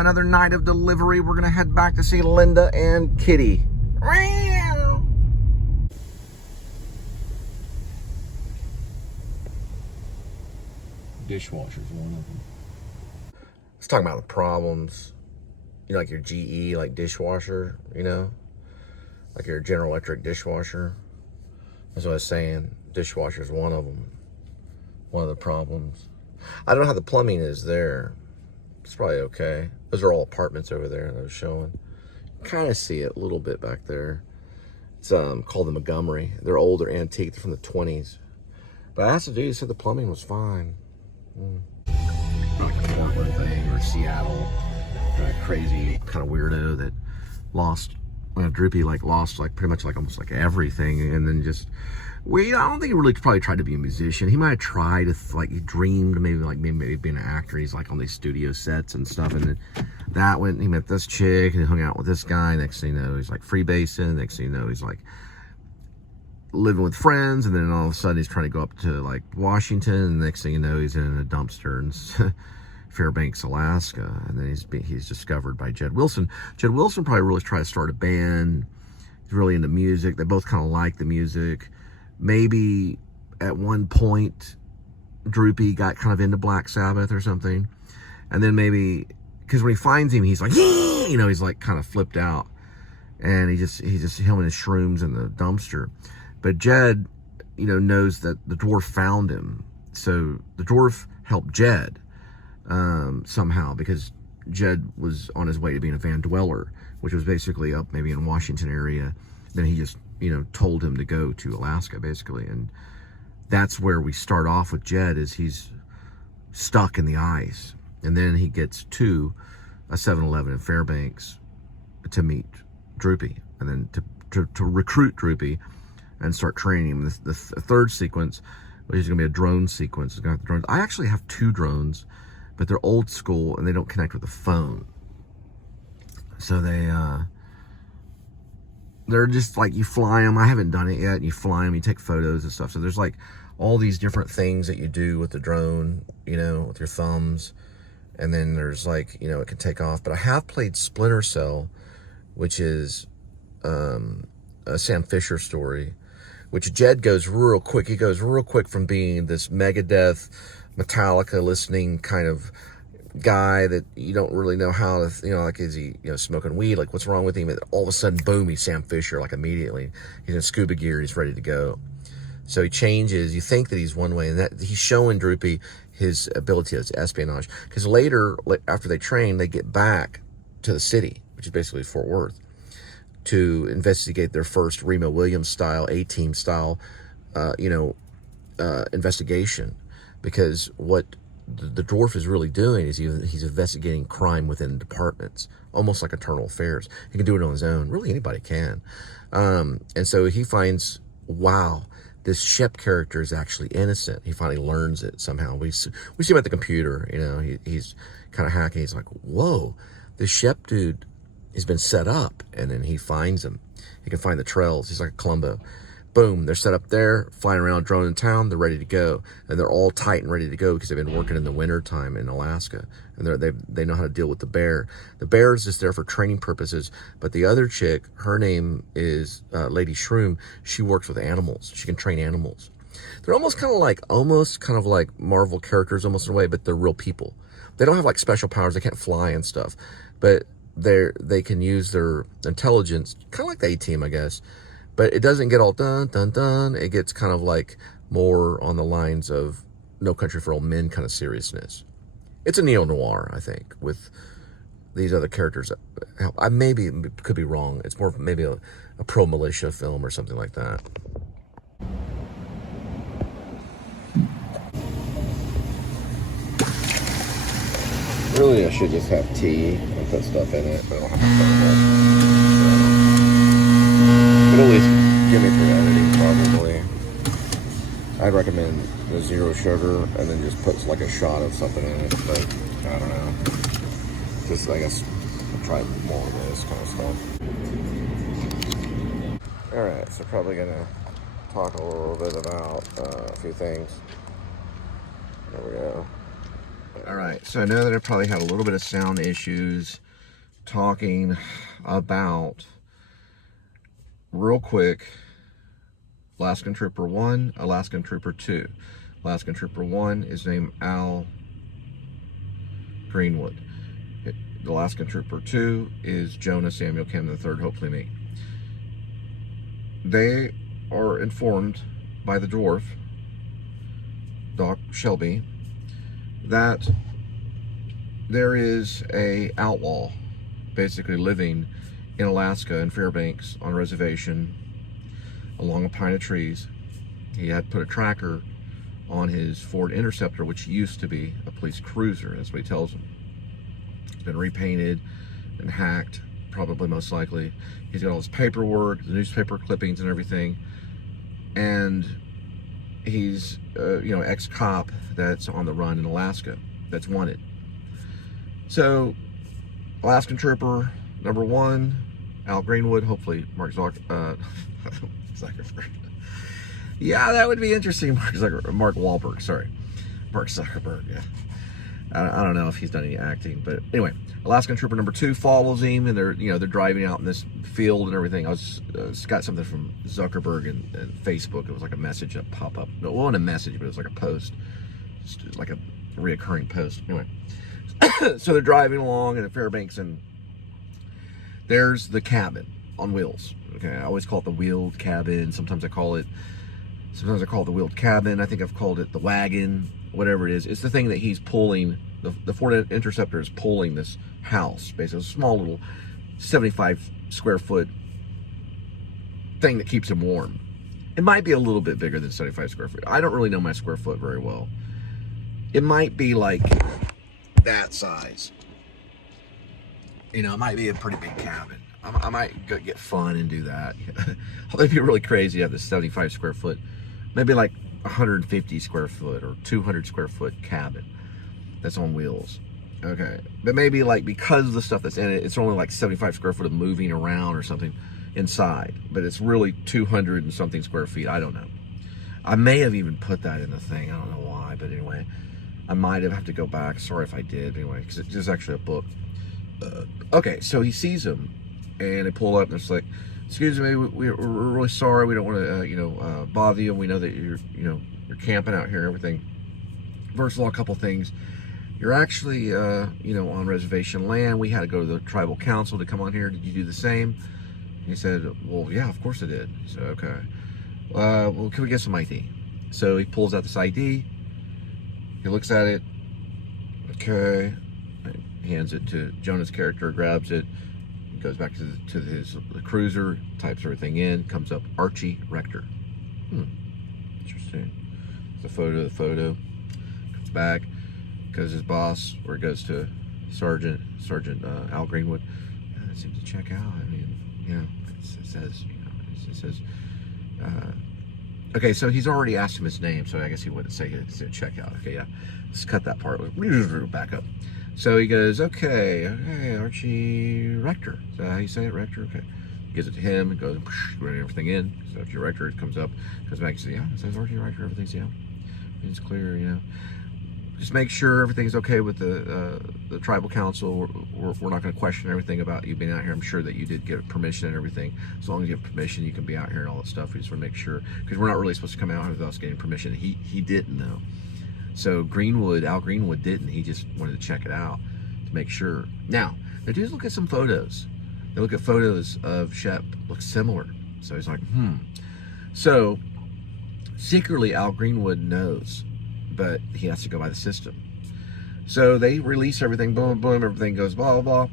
another night of delivery. We're gonna head back to see Linda and Kitty. Dishwasher's one of them. Let's talk about the problems. You know, like your GE, like dishwasher, you know? Like your General Electric dishwasher. That's what I was saying. Dishwasher's one of them. One of the problems. I don't know how the plumbing is there. It's probably okay. Those are all apartments over there that I was showing. Kind of see it a little bit back there. It's called the Montgomery. They're old, they're antique, they're from the 20s. But I asked the dude, he said the plumbing was fine. Like a Portland thing or Seattle. Crazy kind of weirdo that lost, Droopy lost pretty much almost everything, and then just, I don't think he really probably tried to be a musician. He might have tried to, he dreamed maybe being an actor. He's on these studio sets and stuff, and then that went, he met this chick and he hung out with this guy. Next thing you know, he's freebasing. Next thing you know, he's living with friends, and then all of a sudden he's trying to go up to Washington, and the next thing you know, he's in a dumpster in Fairbanks, Alaska, and then he's discovered by Jed Wilson. Jed Wilson probably really tried to start a band. He's really into music. They both kind of like the music. Maybe at one point Droopy got kind of into Black Sabbath or something, and then maybe because when he finds him, he's yeah! You know, he's kind of flipped out, and he just him and his shrooms in the dumpster. But Jed, you know, knows that the Dwarf found him, so the Dwarf helped Jed somehow, because Jed was on his way to being a Van Dweller, which was basically up maybe in Washington area. Then he just, you know, told him to go to Alaska, basically. And that's where we start off with Jed, is he's stuck in the ice. And then he gets to a 7-Eleven in Fairbanks to meet Droopy, and then to recruit Droopy and start training him. The third sequence, which is going to be a drone sequence. It's going to have drones. I actually have 2 drones, but they're old school and they don't connect with the phone. So they're just you fly them. I haven't done it yet. And you fly them, you take photos and stuff. So there's all these different things that you do with the drone, you know, with your thumbs. And then there's you know, it can take off. But I have played Splinter Cell, which is a Sam Fisher story, which Jed goes real quick. He goes real quick from being this Megadeth, Metallica listening kind of guy that you don't really know how to, you know, is he, you know, smoking weed? What's wrong with him? And all of a sudden, boom, he's Sam Fisher, immediately. He's in scuba gear, he's ready to go. So he changes. You think that he's one way, and that he's showing Droopy his ability as espionage. Because later, after they train, they get back to the city, which is basically Fort Worth, to investigate their first Remo Williams style, A-Team style, investigation. Because what the Dwarf is really doing is he's investigating crime within departments, almost like Internal Affairs. He can do it on his own. Really, anybody can. And so he finds, wow, this Shep character is actually innocent. He finally learns it somehow. We see him at the computer. You know, he's kind of hacking. He's like, whoa, this Shep dude has been set up. And then he finds him. He can find the trails. He's like a Columbo. Boom, they're set up there, flying around, drone in town, they're ready to go. And they're all tight and ready to go because they've been working in the winter time in Alaska. And they know how to deal with the bear. The bear is just there for training purposes. But the other chick, her name is Lady Shroom. She works with animals. She can train animals. They're almost kind of like Marvel characters, almost in a way, but they're real people. They don't have special powers. They can't fly and stuff. But they can use their intelligence, kind of like the A-Team, I guess. But it doesn't get all dun, dun, dun. It gets kind of more on the lines of No Country for Old Men kind of seriousness. It's a neo-noir, I think, with these other characters. I maybe could be wrong. It's more maybe a pro-militia film or something like that. Really, I should just have tea and put stuff in it, but I don't have my thermal. At least give me for editing, probably. I'd recommend the 0 sugar and then just put a shot of something in it, but I don't know. Just, I guess, I'll try more of this kind of stuff. Alright, so probably gonna talk a little bit about a few things. There we go. All right, so I know that I probably had a little bit of sound issues talking about, real quick, Alaskan Trooper 1, Alaskan Trooper 2. Alaskan Trooper 1 is named Al Greenwood. The Alaskan Trooper 2 is Jonah Samuel Camden III, hopefully me. They are informed by the Dwarf, Doc Shelby, that there is a outlaw basically living in Alaska in Fairbanks on a reservation along a pine of trees. He had put a tracker on his Ford Interceptor, which used to be a police cruiser. That's what he tells them. It's been repainted and hacked, probably most likely. He's got all his paperwork, the newspaper clippings and everything. And he's, you know, ex-cop that's on the run in Alaska, that's wanted. So, Alaskan Trooper number 1, Al Greenwood, hopefully Mark Zuckerberg. Yeah, that would be interesting. Mark Wahlberg, sorry. Mark Zuckerberg, yeah. I don't know if he's done any acting, but anyway, Alaskan Trooper number 2 follows him, and they're driving out in this field and everything. I was got something from Zuckerberg and Facebook. It was like a message that pop up. No, it wasn't a message, but it was like a post, just like a reoccurring post. Anyway, so they're driving along in Fairbanks, and there's the cabin on wheels. Okay, I always call it the wheeled cabin. Sometimes I call it the wheeled cabin. I think I've called it the wagon. Whatever it is, it's the thing that he's pulling. The Ford Interceptor is pulling this house, basically a small little 75 square foot thing that keeps him warm. It might be a little bit bigger than 75 square feet. I don't really know my square foot very well. It might be like that size. You know, it might be a pretty big cabin. I might go get fun and do that. Although it'd be really crazy to have this 75 square foot, maybe like 150 square foot or 200 square foot cabin that's on wheels. Okay, but maybe like because of the stuff that's in it, it's only like 75 square foot of moving around or something inside, but it's really 200 and something square feet. I don't know. I may have even put that in the thing. I don't know why, but anyway, I might have to go back. Sorry if I did. Anyway, because it's actually a book. Okay, so he sees him, and they pull up, and it's like, excuse me, we're really sorry. We don't want to, bother you. And we know that you're camping out here and everything. First of all, a couple things. You're actually, on reservation land. We had to go to the tribal council to come on here. Did you do the same? And he said, well, yeah, of course I did. So, okay. Well, can we get some ID? So he pulls out this ID. He looks at it. Okay. He hands it to Jonah's character, grabs it. Goes back to the cruiser, types everything in, comes up Archie Rector. Interesting. The photo, comes back, goes to his boss, or it goes to Sergeant Al Greenwood. It seems to check out. I mean, it says, okay, so he's already asked him his name, so I guess he wouldn't say check out. Okay, yeah, let's cut that part. Back up. So he goes, okay, Archie Rector. Is that how you say it, Rector? Okay. Gives it to him, and goes, running everything in. So Archie Rector, it comes up, goes back and says, yeah, it says Archie Rector, everything's, it's clear, Just make sure everything's okay with the tribal council. We're not going to question everything about you being out here. I'm sure that you did get permission and everything. As long as you have permission, you can be out here and all that stuff. We just want to make sure, because we're not really supposed to come out here without us getting permission. He didn't know. So Al Greenwood didn't. He just wanted to check it out to make sure. Now, they do look at some photos. They look at photos of Shep. Looks similar. So he's like, So, secretly, Al Greenwood knows, but he has to go by the system. So they release everything, boom, boom, everything goes blah, blah, blah.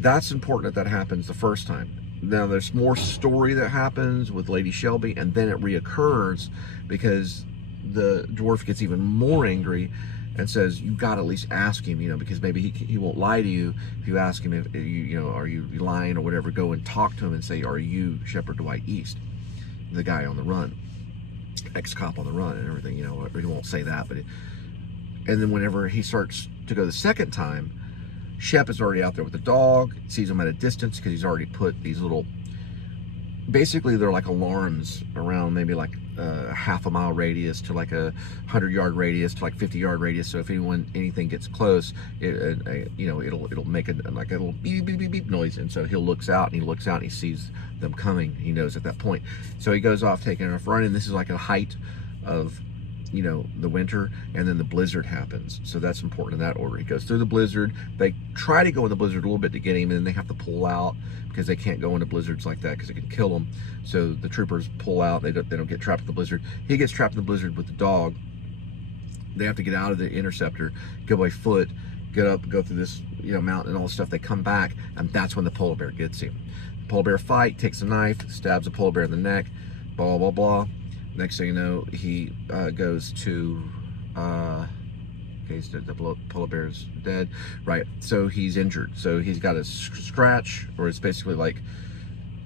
That's important that happens the first time. Now, there's more story that happens with Lady Shelby, and then it reoccurs because the dwarf gets even more angry and says, you got to at least ask him, because maybe he won't lie to you if you ask him if are you lying or whatever. Go and talk to him and say, are you Shepard Dwight East, the guy on the run, ex-cop on the run and everything, he won't say that, but and then whenever he starts to go the second time, Shep is already out there with the dog, sees him at a distance because he's already put these little basically they're like alarms around maybe like a half a mile radius to like a 100-yard radius to like 50-yard radius. So if anything gets close, you know, it'll make like a little beep beep beep beep noise, and so he looks out and he sees them coming. He knows at that point, so he goes off taking off running. This is like a height of, you know, the winter, and then the blizzard happens. So that's important in that order. He goes through the blizzard. They try to go in the blizzard a little bit to get him, and then they have to pull out because they can't go into blizzards like that because it can kill them. So the troopers pull out. They don't get trapped in the blizzard. He gets trapped in the blizzard with the dog. They have to get out of the interceptor, go by foot, get up, go through this, you know, mountain and all this stuff. They come back, and that's when the polar bear gets him. The polar bear fight, takes a knife, stabs the polar bear in the neck, blah blah blah. Next thing you know, he goes to, okay, the polar bear's dead, right? So he's injured. So he's got a scratch, or it's basically like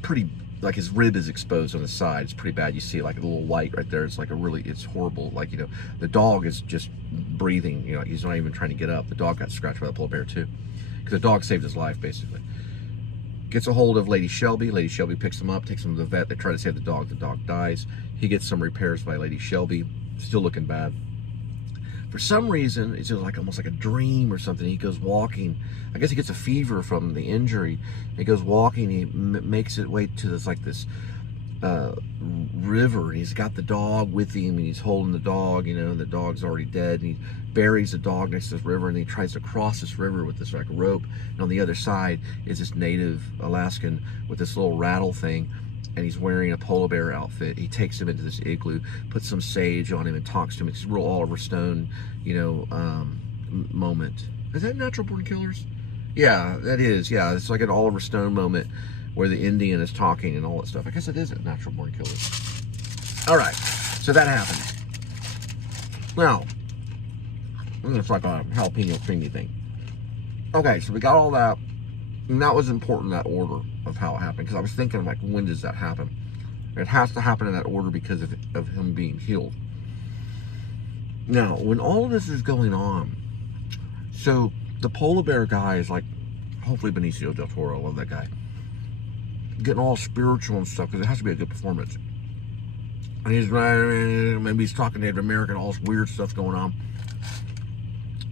pretty, like his rib is exposed on the side. It's pretty bad. You see like a little light right there. It's like it's horrible. Like, you know, the dog is just breathing. You know, he's not even trying to get up. The dog got scratched by the polar bear too, because the dog saved his life basically. Gets a hold of Lady Shelby. Lady Shelby picks him up, takes him to the vet. They try to save the dog. The dog dies. He gets some repairs by Lady Shelby. Still looking bad. For some reason, it's just like almost like a dream or something. He goes walking. I guess he gets a fever from the injury. He goes walking. He makes it way to this river. He's got the dog with him, and he's holding the dog. You know, the dog's already dead. And he buries the dog next to this river, and he tries to cross this river with this like rope. And on the other side is this native Alaskan with this little rattle thing, and he's wearing a polar bear outfit. He takes him into this igloo, puts some sage on him, and talks to him. It's a real Oliver Stone, you know, moment. Is that Natural Born Killers? Yeah, that is. Yeah, it's like an Oliver Stone moment where the Indian is talking and all that stuff. I guess it is a Natural Born Killers. All right, so that happens. Now, it's like a jalapeno creamy thing. Okay, so we got all that, and that was important, that order of how it happened, because I was thinking, like, when does that happen? It has to happen in that order because of him being healed. Now, when all of this is going on, so the polar bear guy is like, hopefully Benicio del Toro, I love that guy, getting all spiritual and stuff, because it has to be a good performance. And he's maybe he's talking Native American, all this weird stuff going on.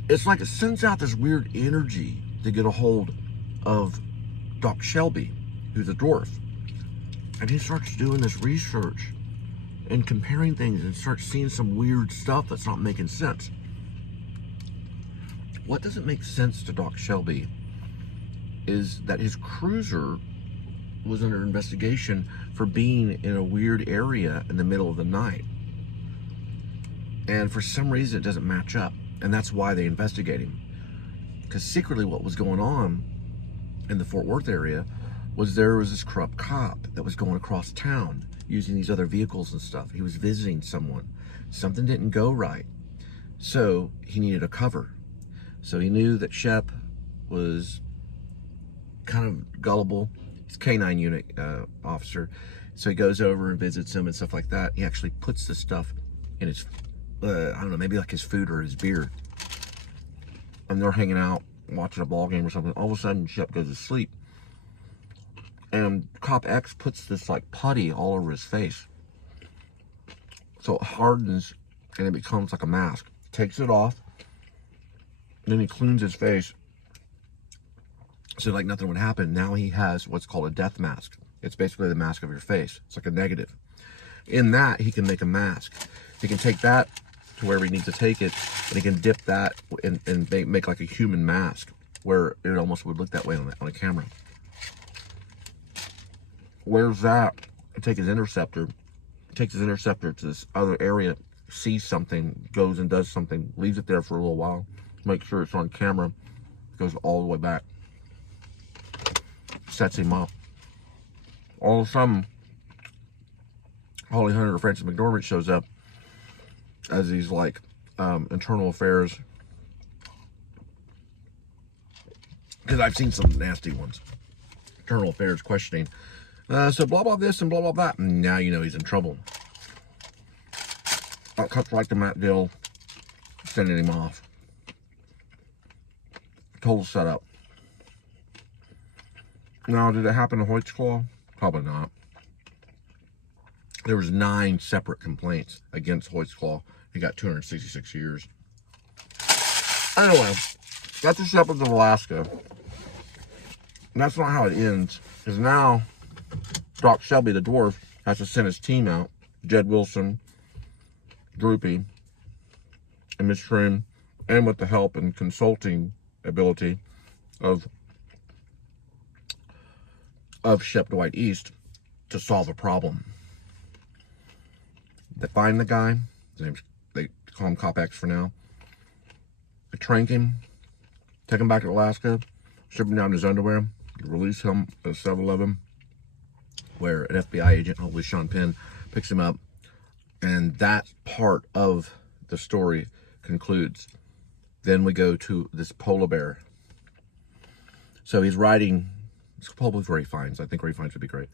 It's like it sends out this weird energy to get a hold of Doc Shelby, who's a dwarf. And he starts doing this research and comparing things and starts seeing some weird stuff that's not making sense. What doesn't make sense to Doc Shelby is that his cruiser was under investigation for being in a weird area in the middle of the night. And for some reason it doesn't match up. And that's why they investigate him. Because secretly what was going on in the Fort Worth area was there was this corrupt cop that was going across town using these other vehicles and stuff. He was visiting someone. Something didn't go right. So he needed a cover. So he knew that Shep was kind of gullible. He's a K-9 unit officer. So he goes over and visits him and stuff like that. He actually puts the stuff in his, I don't know, maybe like his food or his beer. And they're hanging out, watching a ball game or something. All of a sudden, Shep goes to sleep. And Cop X puts this like putty all over his face. So it hardens and it becomes like a mask. Takes it off. Then he cleans his face. So like nothing would happen. Now he has what's called a death mask. It's basically the mask of your face. It's like a negative. In that, he can make a mask. He can take that to wherever he needs to take it, and he can dip that and make like a human mask, where it almost would look that way on a camera. Where's that? Take his interceptor, takes his interceptor to this other area, sees something, goes and does something, leaves it there for a little while, makes sure it's on camera, goes all the way back, sets him up. All of a sudden, Holly Hunter or Francis McDormand shows up as these like internal affairs, because I've seen some nasty ones. Internal affairs questioning. So blah blah this and blah blah that. And now you know he's in trouble. That cuts right to Matt Dill, sending him off. Total setup. Now, did it happen to Hoyt's Claw? Probably not. There was 9 separate complaints against Hoyts-Claw. He got 266 years. Anyway, that's the shepherds of Alaska. And that's not how it ends. Because now, Doc Shelby, the dwarf, has to send his team out. Jed Wilson, Droopy, and Miss Trim, and with the help and consulting ability of Shep Dwight East, to solve a problem. They find the guy. His name's, they call him Cop X for now. They trank him, take him back to Alaska, strip him down to his underwear, release him at a 7-Eleven, where an FBI agent, hopefully Sean Penn, picks him up. And that part of the story concludes. Then we go to this polar bear. So he's riding, it's probably Ray Fiennes. I think Ray Fiennes would be great.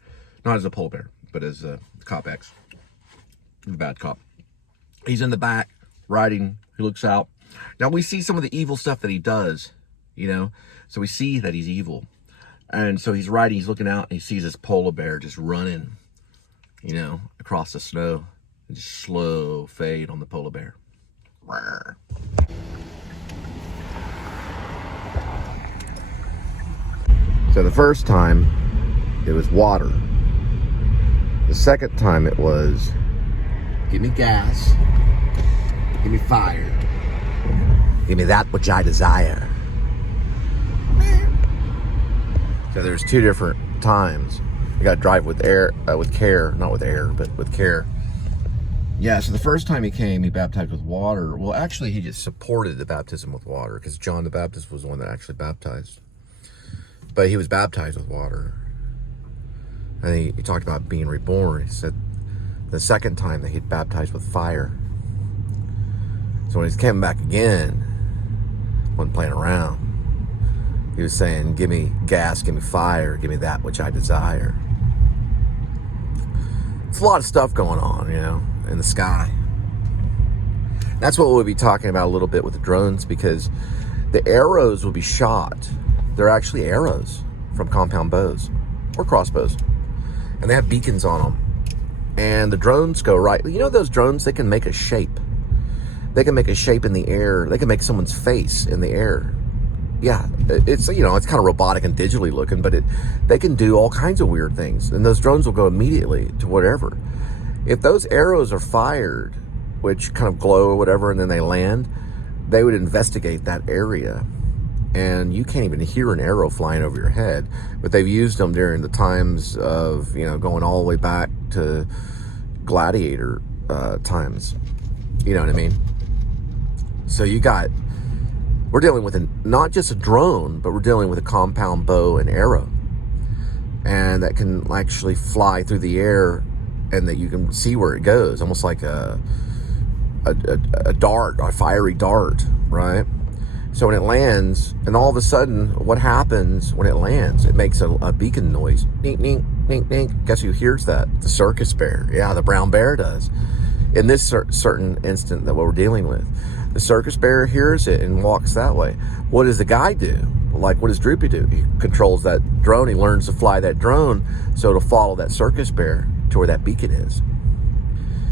Not as a polar bear, but as Cop X, the bad cop. He's in the back, riding, he looks out. Now we see some of the evil stuff that he does, you know? So we see that he's evil. And so he's riding, he's looking out, and he sees this polar bear just running, you know, across the snow. And just slow fade on the polar bear. Rawr. So the first time, it was water. The second time it was, give me gas, give me fire, give me that which I desire. So there's 2 different times. You gotta drive with care, not with air, but with care. Yeah, so the first time he came, he baptized with water. Well, actually, he just supported the baptism with water, because John the Baptist was the one that actually baptized. But he was baptized with water. And he talked about being reborn. He said the second time that he'd baptized with fire. So when he came back again, wasn't playing around. He was saying, give me gas, give me fire, give me that which I desire. It's a lot of stuff going on, you know, in the sky. That's what we'll be talking about a little bit with the drones, because the arrows will be shot. They're actually arrows from compound bows or crossbows. And they have beacons on them. And the drones go right. You know those drones, they can make a shape. They can make a shape in the air. They can make someone's face in the air. Yeah, it's, you know, it's kind of robotic and digitally looking, but they can do all kinds of weird things. And those drones will go immediately to whatever. If those arrows are fired, which kind of glow or whatever, and then they land, they would investigate that area. And you can't even hear an arrow flying over your head. But they've used them during the times of, you know, going all the way back to gladiator times. You know what I mean? So we're dealing with not just a drone, but we're dealing with a compound bow and arrow. And that can actually fly through the air, and that you can see where it goes. Almost like a dart, a fiery dart, right? So when it lands, and all of a sudden, what happens when it lands? It makes a beacon noise. Ding, ding, ding, ding. Guess who hears that? The circus bear. Yeah, the brown bear does. In this certain instant that what we're dealing with, the circus bear hears it and walks that way. What does the guy do? Like, what does Droopy do? He controls that drone. He learns to fly that drone, so it'll follow that circus bear to where that beacon is.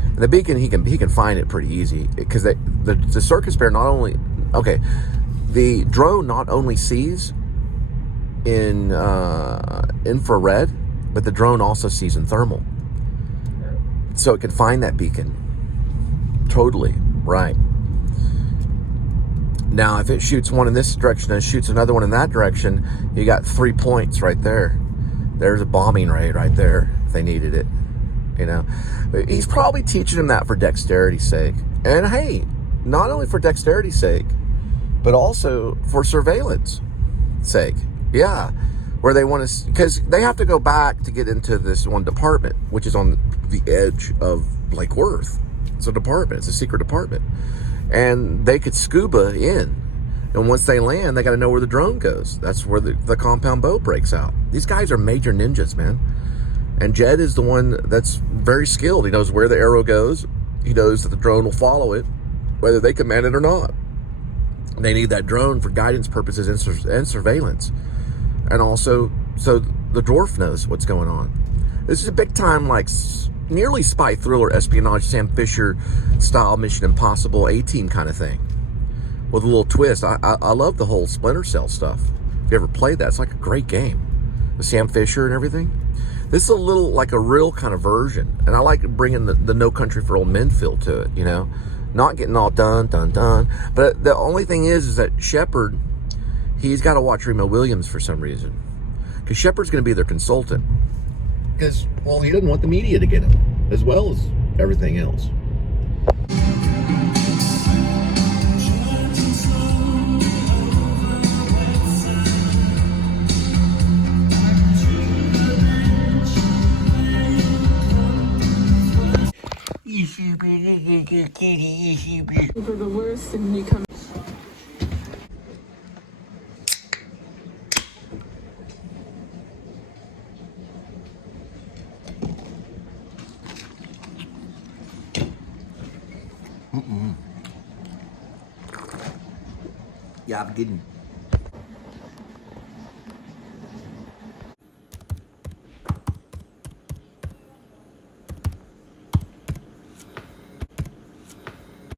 And the beacon, he can find it pretty easy, because the circus bear not only, okay, the drone not only sees in infrared, but the drone also sees in thermal. So it can find that beacon. Totally, right. Now, if it shoots one in this direction and shoots another one in that direction, you got 3 points right there. There's a bombing raid right there if they needed it, you know. He's probably teaching them that for dexterity's sake. And hey, not only for dexterity's sake, but also for surveillance sake. Yeah, where they want to, because they have to go back to get into this one department, which is on the edge of Lake Worth. It's a department, it's a secret department. And they could scuba in. And once they land, they got to know where the drone goes. That's where the compound bow breaks out. These guys are major ninjas, man. And Jed is the one that's very skilled. He knows where the arrow goes. He knows that the drone will follow it, whether they command it or not. They need that drone for guidance purposes and surveillance. And also, so the dwarf knows what's going on. This is a big time, like, nearly spy thriller, espionage, Sam Fisher style, Mission Impossible, A-Team kind of thing, with a little twist. I love the whole Splinter Cell stuff. If you ever played that, it's like a great game with Sam Fisher and everything. This is a little like a real kind of version, and I like bringing the No Country for Old Men feel to it, you know, not getting all dun dun dun. But the only thing is that Shepard, he's got to watch Remo Williams for some reason, because Shepard's going to be their consultant, because, well, he doesn't want the media to get it, as well as everything else. For the worst and you come. Ja, beginnen.